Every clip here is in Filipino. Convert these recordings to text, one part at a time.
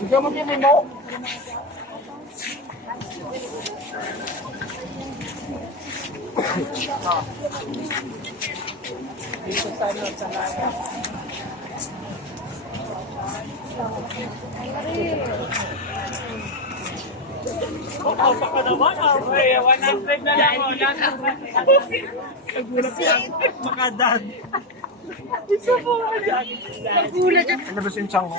Bigyan mo din mo. Dito sa laya. Oh, baka naman. 100 na lang. Nagulat lang. Makadad. Isa po. Nagulat yan. Ano ba sinsang mo?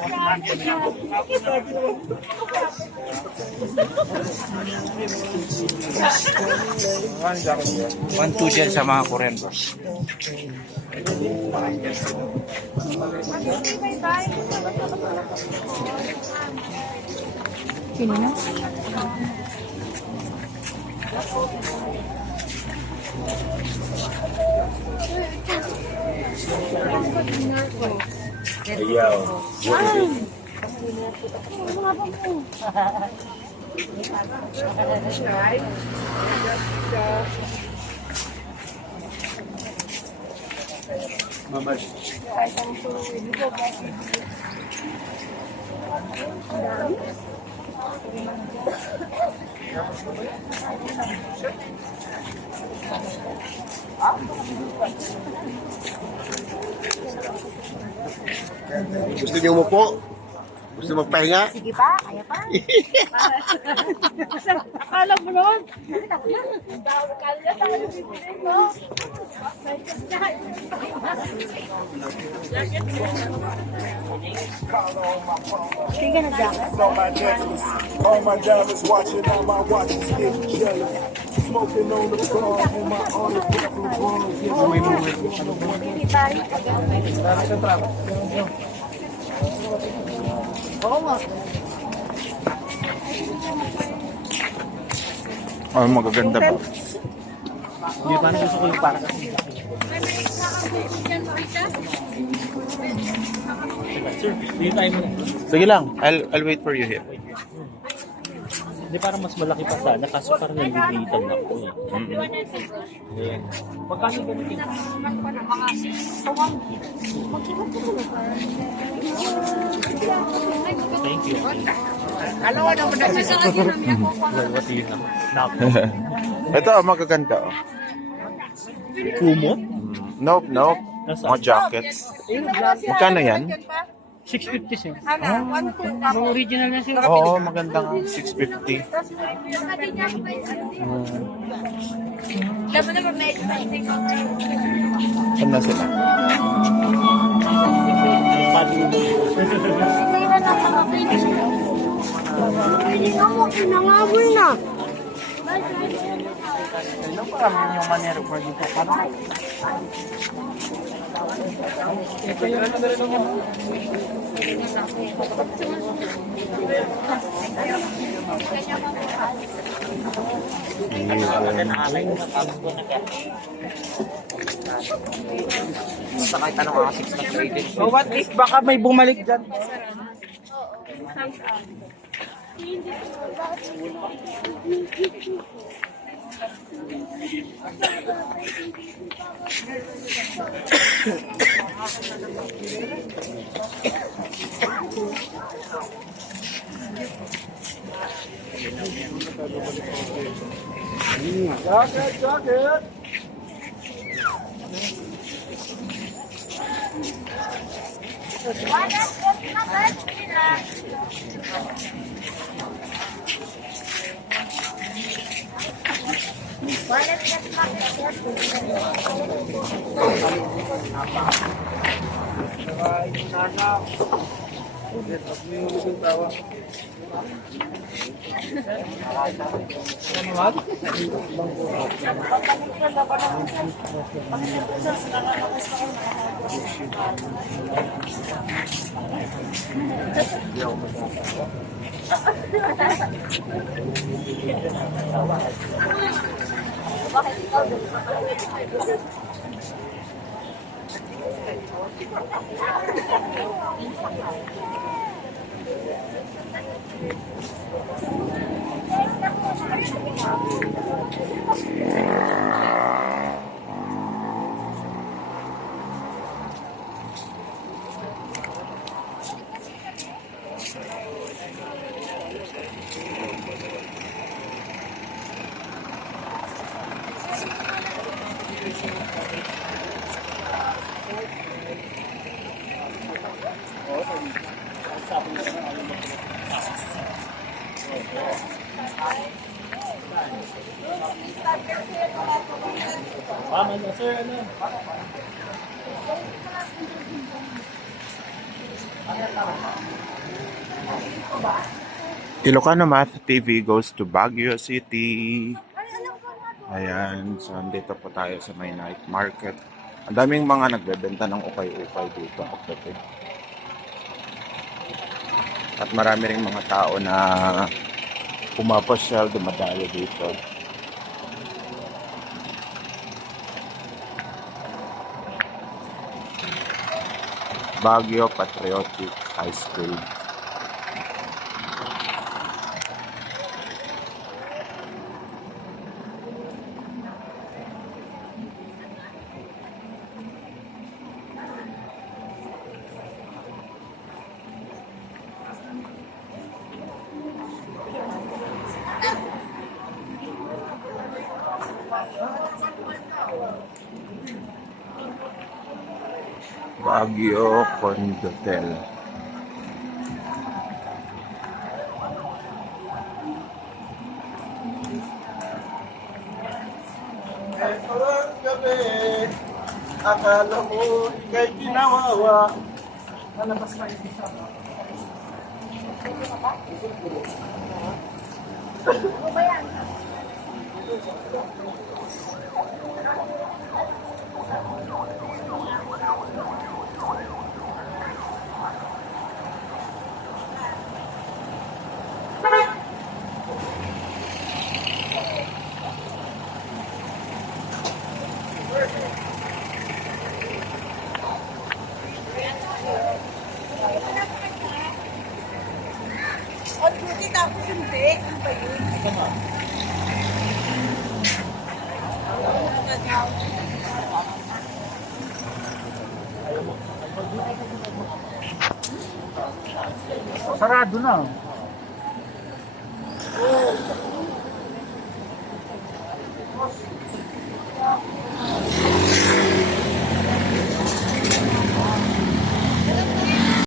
1-2 dyan sa mga kurento. Sino na? Ayaw. Mamad. Gusto niyo mo po? Gusto magpahinga? Sige pa, kaya pa. Akala mo noon. Sige na jacket. All my diamonds watching, all my watches getting jealous. Smoking on the car, and my honest definitely bronze. Hindi tayo. Oo nga. Oh, magaganda ba? Hindi ba gusto ko yung para kasi. Sir, hindi tayo mo. Sige lang, I'll wait for you here. Hindi, parang mas malaki pa sana kaso parang nalilitan ako eh. Ayan. Magkano ganito? Thank you. Alam mo naman na sa akin. What yun ako? Ito, magaganda. Oh. Kumot? Nope, nope. Mga jackets. Magkano yan? 650 sir. Ano original na sila. Oo, magandang 650. Dapat naman medyo Saan na sila? Nangamol na. Ano pa kami yung manero for dito? So what if baka may bumalik dyan? Jacket. Bakit ikaw? Tama na, sir, ano? Ilocano Math TV goes to Baguio City. Ayan, so andito po tayo sa may night market. Ang daming mga nagbebenta ng ukay-ukay dito. At marami ring mga tao na pumapasyal, dumadayo dito. Baguio Patriotic High School. Baguio Condotel. Akala mo ikay ginawawa. On duty tapos hindi. Ano ba yun? Sarado na.